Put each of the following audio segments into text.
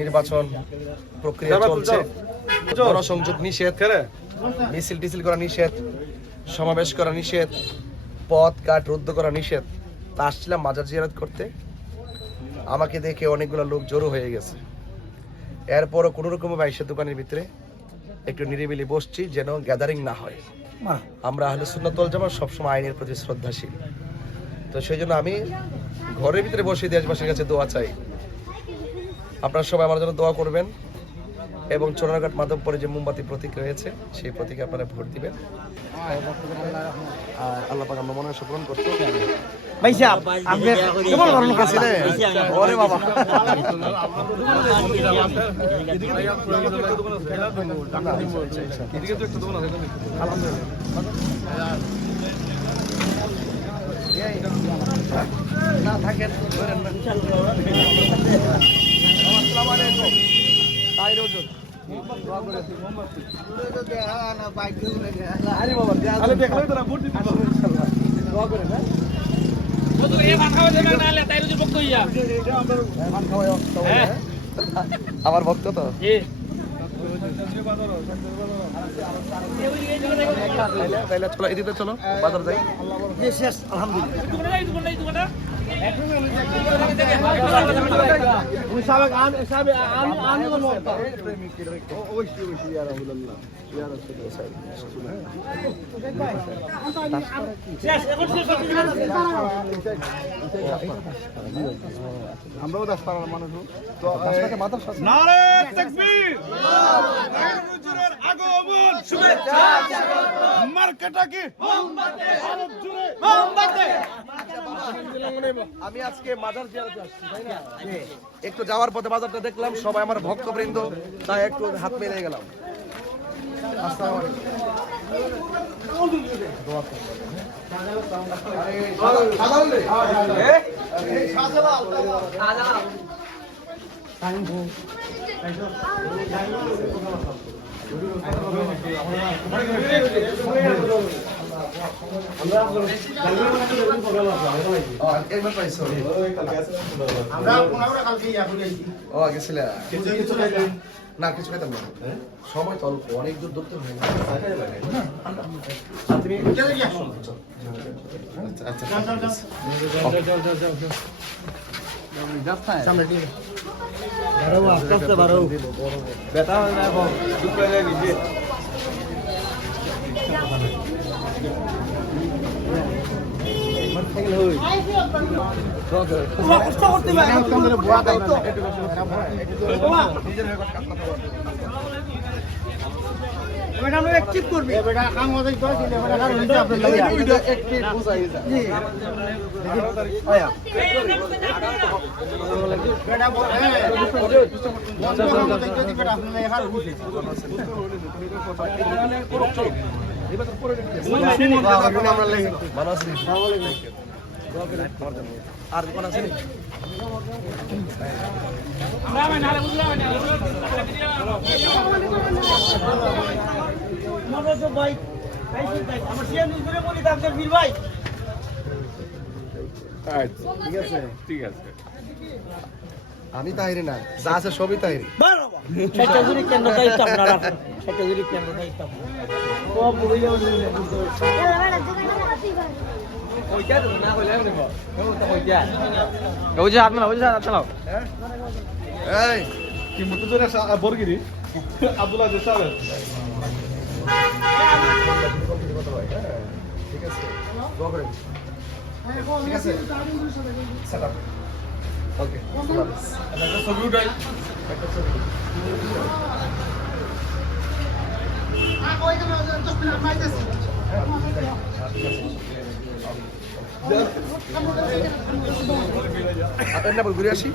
নির্বাচন প্রক্রিয়া চলছে, জনসংযোগ নিষেধ, মিছিল টিছিল করা নিষেধ, সমাবেশ করা নিষেধ, পথ ঘাট রুদ্ধ করা নিষেধ। তা আসছিলাম মাজার জিয়ারত করতে, আমাকে দেখে অনেকগুলো লোক জড়ো হয়ে গেছে। এরপরও কোনো রকম বাইশের দোকানের ভিতরে একটু নিরিবিলি বসছি যেন গ্যাদারিং না হয়। আমরা আহলে সুন্নাত ওয়াল জামাত সবসময় আইনের প্রতি শ্রদ্ধাশীল, তো সেই জন্য আমি ঘরের ভিতরে বসে দেশবাসীর কাছে দোয়া চাই। আপনারা সবাই আমার জন্য দোয়া করবেন এবং চোরাঘাট মাধবপুরে যে মোমবাতি প্রতীক রয়েছে সেই প্রতীকে আপনারা ভোট দিবেন। আল্লাহ পাক আমরা মনে পূরণ করতে ভাই সাহেব আপনি কেমন ভালো লোক আছেন ওরে বাবা এদিকে তো একটু দোকান আছে আলহামদুলিল্লাহ না থাকেন ইনশাআল্লাহ। আসসালামু আলাইকুম তাইর ওজন দোয়া করে মোমবাতি না বাইক ধরে আরে বাবা আরে দেখলে তো না ভোট দিতে পারবো ইনশাআল্লাহ দোয়া করে না কত এ মান খাওয়া যাবে না আলে তাইর ওজন ভক্ত হইয়া এটা আমরা মান খাওয়া হ্যাঁ আমার ভক্ত তো জি তাইলে চলো এদিকে চলো বাজার যাই শেষ আলহামদুলিল্লাহ আমরাও দাস্তার মানুষ আমি আজকে মাজার জিয়ারতে আসছি তাই না, একটু যাওয়ার পথে বাজারটা দেখলাম সবাই আমার ভক্তবৃন্দ, তাই একটু হাত মিলিয়ে গেলাম। আসসালামু না কিছু পেতাম না, সময় তো অল্প, অনেক দূর দূর তো হয়ে আর কোন আছে আমি তাহিরি না, যা আছে সবই তাহিরি। বরগিরি আব্দুল্লাহ ঠিক আছে ঠিক আছে ওকে আপনার ঘুরে আসি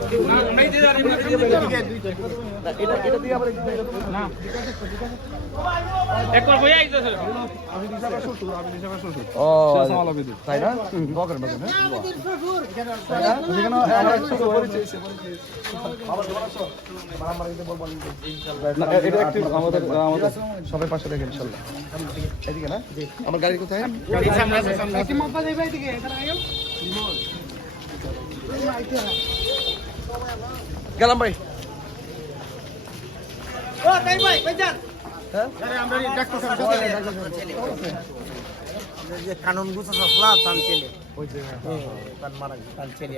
তাই না সবাই পাশে দেখেন ইনশাল্লাহ। এদিকে না আমার গাড়ি কোথায় গেলাম ভাই। যে কানুন গুছা সসলা চান চলে ওই যে কান মারা কান চলে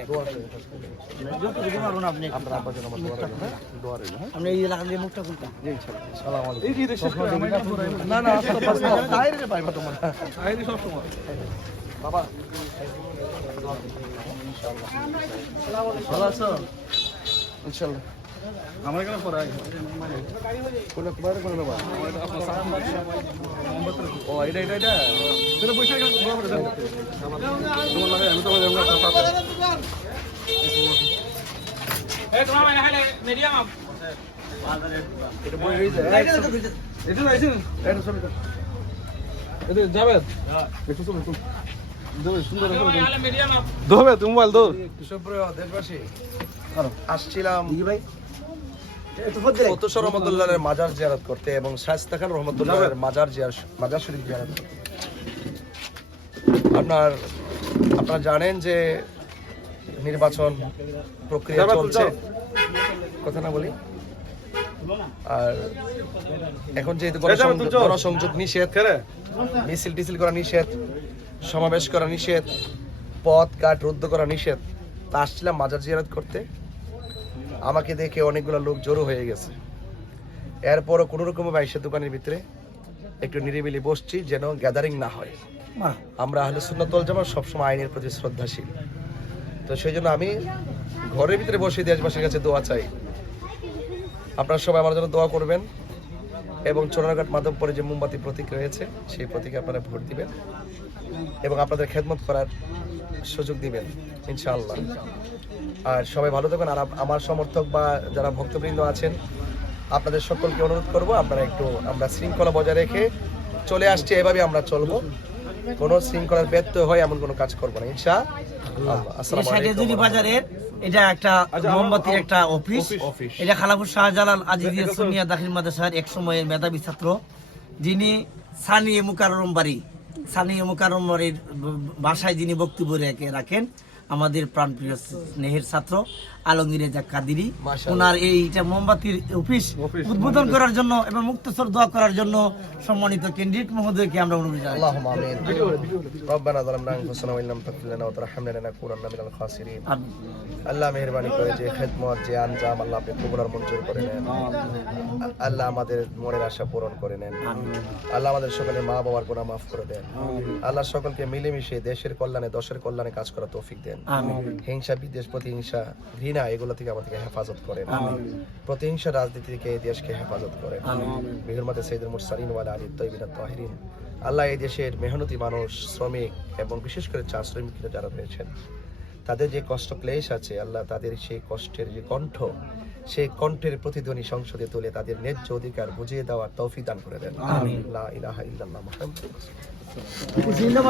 যত কিছু মারুন আপনি আমরা আব্বার জন্য আমার দোয়া রইল হ্যাঁ আপনি এই এলাকা দিয়ে মুখটা খুলতা জি ইনশাআল্লাহ আসসালামু আলাইকুম এই কি শেষ করে না না আসলে বাস তাইরে পাইবা তোমার তাইরে সব সময় বাবা ইনশাআল্লাহ ভালো আছো ইনশাআল্লাহ আমার এখানে পড়া কোন বাইরে কোন বাবা ও এটা তুমি পয়সা কেন বড় বড় জানো তোমার লাগে আমি তো আমরা কথা এই তোমার মানে হালে মিডিয়াম আপ এটা বই হই যায় এটা লাইসেন্স এটা সব এটা জাভেদ একটু তুমি সুন্দর হালে মিডিয়াম আপ দোবে তুমি মোবাইল দো সুপ্রিয় দেশবাসী আসছিলাম জি ভাই ফতুসর রহমতুল্লাহের মাজার জিয়ারত করতে এবং শায়েস্তা খান রহমতুল্লাহের মাজার শরীফ জিয়ারত করতে। আপনারা জানেন যে নির্বাচন প্রক্রিয়া চলছে, কথা না বলি। আর এখন যেহেতু গণসংযোগ নিষেধ, মিছিল টিছিল করা নিষেধ, সমাবেশ করা নিষেধ, পথ ঘাট রুদ্ধ করা নিষেধ, তা আসছিলাম মাজার জিয়ারত করতে। আমাকে দেখে অনেকগুলো লোক জড়ো হয়ে গেছে। এরপরও কোনো রকম বাইশের দোকানের ভিতরে একটু নিরিবিলি বসছি যেন গ্যাদারিং না হয়। আমরা আহলে সুন্নাত ওয়াল জামাত সবসময় আইনের প্রতি শ্রদ্ধাশীল, তো সেই জন্য আমি ঘরের ভিতরে বসে দেশবাসীর কাছে দোয়া চাই। আপনারা সবাই আমার জন্য দোয়া করবেন এবং চোরাঘাট মাধবপুরে যে মোমবাতি প্রতীক রয়েছে সেই প্রতীকে আপনারা ভোট দিবেন এবং আপনাদের খেদমত করার সুযোগ দিবেন ইনশাআল্লাহ। আর সবাই ভালো থাকুন। আর আমার সমর্থক বা যারা ভক্তবৃন্দ আছেন আপনাদের সকলকে অনুরোধ করব আপনারা একটু আমরা শৃঙ্খলা বজায় রেখে চলে আসছি, এভাবে আমরা চলবো। কোনো শৃঙ্খলার ব্যত্যয় হয় এমন কোনো কাজ করবো না ইনশাআল্লাহ। আসসালামু আলাইকুম। বাজারের এটা একটা মোমবাতির একটা অফিস। এটা খালাপুর শাহজালাল আজিজিয়া সুন্নিয়া দাখিল মাদ্রাসার এক সময়ের মেধাবী ছাত্র, যিনি সানিয়ে মুকাররম বাড়ির বাসায় যিনি বক্তব্য রাখেন, আমাদের প্রাণপ্রিয় স্নেহের ছাত্র আলমগীর রেজা কাদিরি। ওনার এইটা মোমবাতির অফিস উদ্বোধন করার জন্য এবং মুক্তসর দোয়া করার জন্য সম্মানিত ক্যান্ডিডেট মহোদয়কে আমরা অনুরোধ জানাই। আল্লাহুম্মা আমিন। রব্বানা যালামনা আনফুসানা ওয়া ইল্লাম তাগফির লানা ওয়া তারহামনা লানাকুনান্না মিনাল খাসিরিন। আল্লাহ মেহেরবানি করে যে খেদমত যে আঞ্জাম আল্লাহ আপনি কবুল আর মঞ্জুর করে নেন। আল্লাহ আমাদের মনের আশা পূরণ করে নেন। আল্লাহ আমাদের সকলের মা বাবার গুনাহ মাফ করে দেন। আল্লাহ সকলকে মিলেমিশে দেশের কল্যাণে দশের কল্যাণে কাজ করার তৌফিক দেন। হিংসা বিদ্বেষ প্রতিহিংসা ঘৃণা এগুলো থেকে আমাদেরকে হেফাজত করেন। প্রতিহিংসা রাজনীতি থেকে এই দেশকে হেফাজত করেন। বিহুরমাতে সাইয়্যিদুল মুরসালিন ওয়া আলা আলিহি তাইয়্যিবিন তাহিরিন। আল্লাহ এই দেশের মেহনতি মানুষ, শ্রমিক এবং বিশেষ করে চা শ্রমিকরা যারা রয়েছেন তাদের যে কষ্ট ক্লেশ আছে, আল্লাহ তাদের সেই কষ্টের যে কণ্ঠ, সেই কণ্ঠের প্রতিধ্বনি সংসদে তুলে তাদের ন্যায্য অধিকার বুঝিয়ে দেওয়ার তৌফিক দান করে দেন। লা ইলাহা ইল্লাল্লাহ মুহাম্মাদুর রাসূলুল্লাহ।